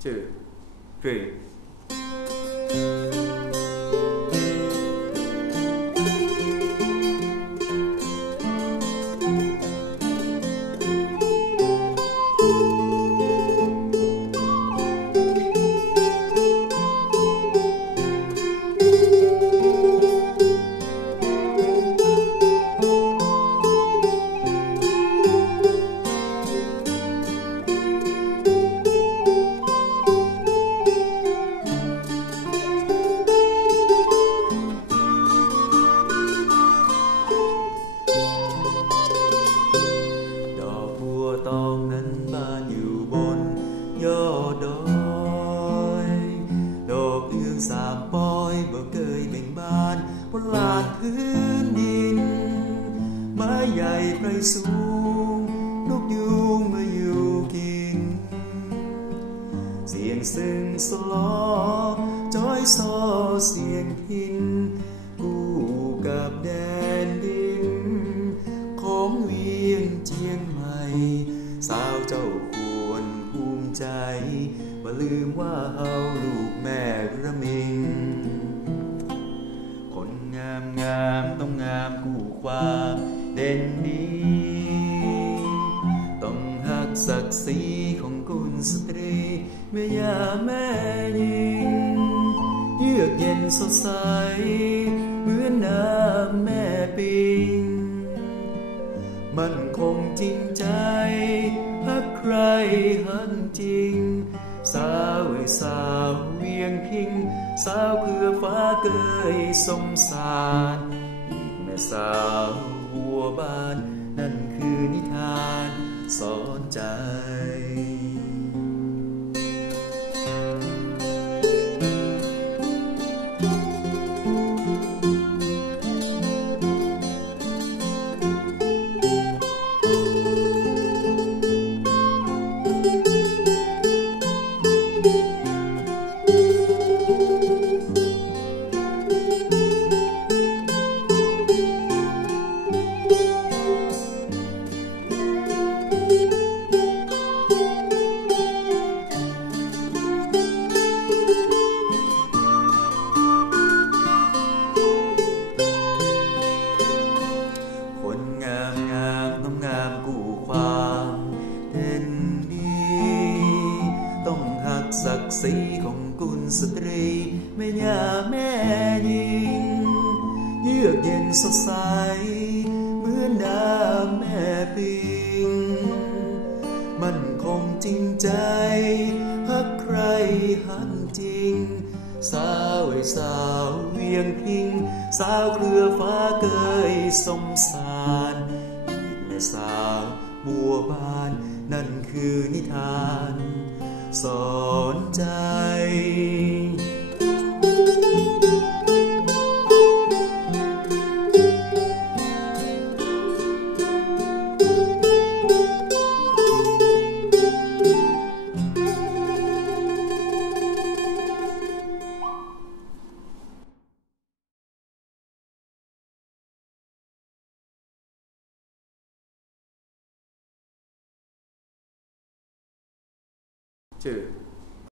two, three. สามปอยบ่เคยเบ่งบานบนลานพื้นดินไม้ใหญ่ไพรสูงนกยูงมาอยู่กิน เสียงซึ่งสลอจอยซอเสียงพินกู้กับแดนดิน ของเวียงเจียงใหม่สาวเจ้าควรภูมิใจบ่ลืมว่าเฮา งามคู่ความเด่นดีต้องหักศักดิ์ศรีของกุลสตรีเมื่อยาแม่ยิงเยือกเย็นสดใส เหมือนน้ำแม่ปิง มันคงจริงใจหักใครหันจริง สาวเอ้ยสาวเวียงพิง สาวเพื่อฟ้าเกยสมสาร สาวบัวบาน นั่นคือนิทานสอนใจ ศักดิ์ศรีของกุลสตรีแม่ย่าแม่ยิงเยือกเย็นสดใสเหมือนน้ำแม่ปิงมันคงจริงใจหักใครหันจริง สาวไอ้สาวเวียงพิง สาวเครือฟ้าเกยสมสารอีกแม่สาวบัวบานนั่นคือนิทาน สอนใจ 这